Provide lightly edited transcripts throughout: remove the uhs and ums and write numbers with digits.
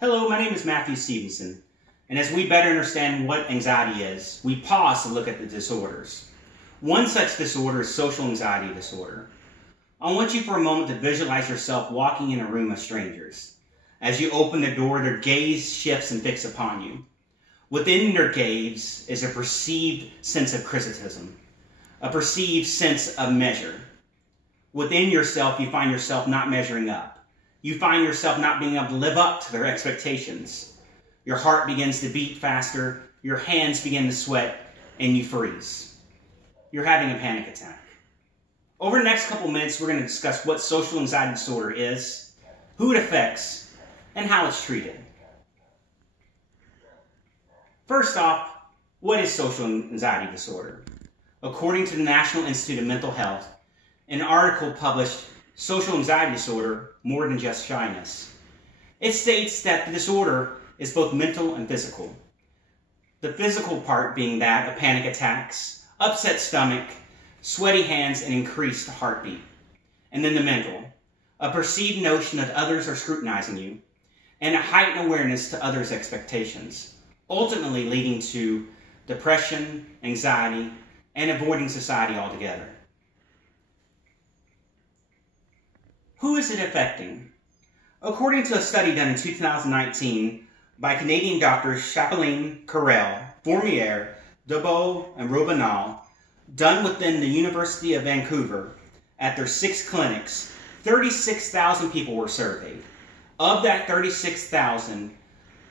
Hello, my name is Matthew Stevenson, and as we better understand what anxiety is, we pause to look at the disorders. One such disorder is social anxiety disorder. I want you for a moment to visualize yourself walking in a room of strangers. As you open the door, their gaze shifts and fixes upon you. Within their gaze is a perceived sense of criticism, a perceived sense of measure. Within yourself, you find yourself not measuring up. You find yourself not being able to live up to their expectations. Your heart begins to beat faster, your hands begin to sweat, and you freeze. You're having a panic attack. Over the next couple minutes, we're going to discuss what social anxiety disorder is, who it affects, and how it's treated. First off, what is social anxiety disorder? According to the National Institute of Mental Health, an article published, Social Anxiety Disorder, More Than Just Shyness. It states that the disorder is both mental and physical. The physical part being that of panic attacks, upset stomach, sweaty hands, and increased heartbeat. And then the mental, a perceived notion that others are scrutinizing you, and a heightened awareness to others' expectations, ultimately leading to depression, anxiety, and avoiding society altogether. Who is it affecting? According to a study done in 2019 by Canadian doctors Chapeline, Carrel, Fournier, Dubois, and Robinal, done within the University of Vancouver at their 6 clinics, 36,000 people were surveyed. Of that 36,000,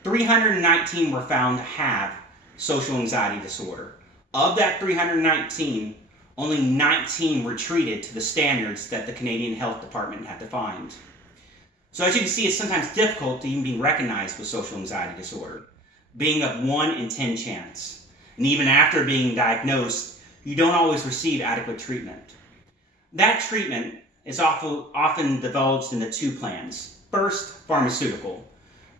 319 were found to have social anxiety disorder. Of that 319, only 19 were treated to the standards that the Canadian Health Department had defined. So as you can see, it's sometimes difficult to even be recognized with social anxiety disorder, being of 1 in 10 chance. And even after being diagnosed, you don't always receive adequate treatment. That treatment is often divulged into 2 plans. First, pharmaceutical,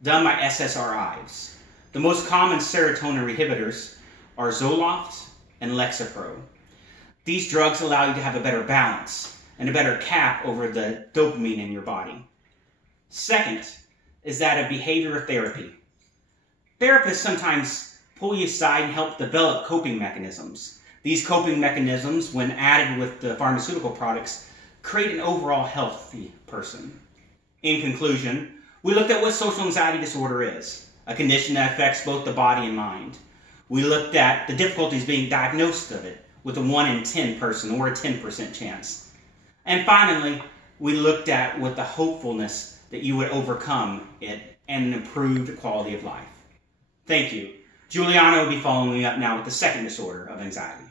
done by SSRIs. The most common serotonin inhibitors are Zoloft and Lexapro. These drugs allow you to have a better balance and a better cap over the dopamine in your body. Second is that of behavioral therapy. Therapists sometimes pull you aside and help develop coping mechanisms. These coping mechanisms, when added with the pharmaceutical products, create an overall healthy person. In conclusion, we looked at what social anxiety disorder is, a condition that affects both the body and mind. We looked at the difficulties being diagnosed of it, with a 1 in 10 person or a 10% chance. And finally, we looked at with the hopefulness that you would overcome it and an improved quality of life. Thank you. Juliana will be following up now with the second disorder of anxiety.